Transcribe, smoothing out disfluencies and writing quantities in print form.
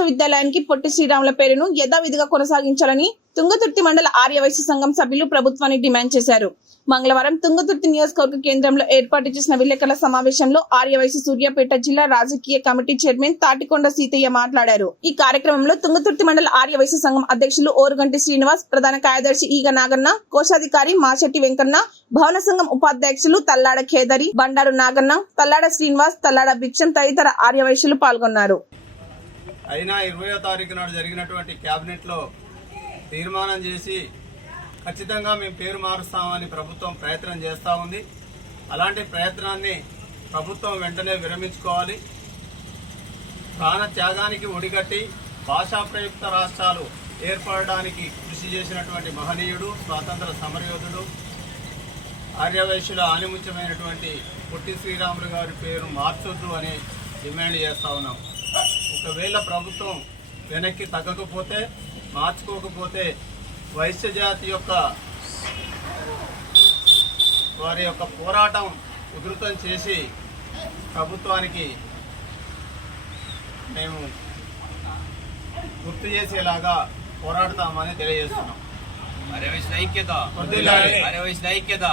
విశ్వవిద్యాలయానికి పొట్టి శ్రీరాముల పేరును యథావిధిగా కొనసాగించాలని తుంగతుర్తి మండల ఆర్యవైశ్య సంఘం సభ్యులు ప్రభుత్వాన్ని డిమాండ్ చేశారు. మంగళవారం తుంగతుర్తి నియోజకవర్గ కేంద్రంలో ఏర్పాటు చేసిన విలేకరుల సమావేశంలో ఆర్యవైశ్య సూర్యాపేట జిల్లా రాజకీయ కమిటీ చైర్మన్ తాటికొండ సీతయ్య మాట్లాడారు. ఈ కార్యక్రమంలో తుంగతుర్తి మండల ఆర్యవైశ్య సంఘం అధ్యక్షులు ఓరుగంటి శ్రీనివాస్, ప్రధాన కార్యదర్శి ఈగ నాగన్న, కోశాధికారి మాచెట్టి వెంకన్న, భవన సంఘం ఉపాధ్యక్షులు తల్లాడ ఖేదరి, బండారు నాగన్న, తల్లాడ శ్రీనివాస్, తల్లాడ భిక్షం తదితర ఆర్యవైశ్యులు పాల్గొన్నారు. అయినా 20వ తారీఖు నాడు జరిగినటువంటి కేబినెట్ లో తీర్మానం చేసి ఖచ్చితంగా మేము పేరు మారుస్తామని ప్రభుత్వం ప్రయత్నం చేస్తూ ఉంది. అలాంటి ప్రయత్నాన్ని ప్రభుత్వం వెంటనే విరమించుకోవాలి. ప్రాణ త్యాగానికి ఒడిగట్టి భాషా ప్రయుక్త రాష్ట్రాలు ఏర్పడడానికి కృషి చేసినటువంటి మహనీయుడు, స్వాతంత్ర సమరయోధుడు, ఆర్యవైశ్యుల ఆనిముత్యమైనటువంటి పొట్టి శ్రీరాములు గారి పేరు మార్చొద్దు అని డిమాండ్ చేస్తూ ఉన్నాం. ఒకవేళ ప్రభుత్వం వెనక్కి తగ్గకపోతే, మార్చుకోకపోతే వైశ్య జాతి యొక్క వారి యొక్క పోరాటం ఉధృతం చేసి ప్రభుత్వానికి మేము గుర్తు చేసేలాగా పోరాడతామని తెలియజేస్తున్నాం. ఆర్యవైశ్యుల ఐక్యత. వర్ధిల్లాలి. ఆర్యవైశ్యుల ఐక్యత.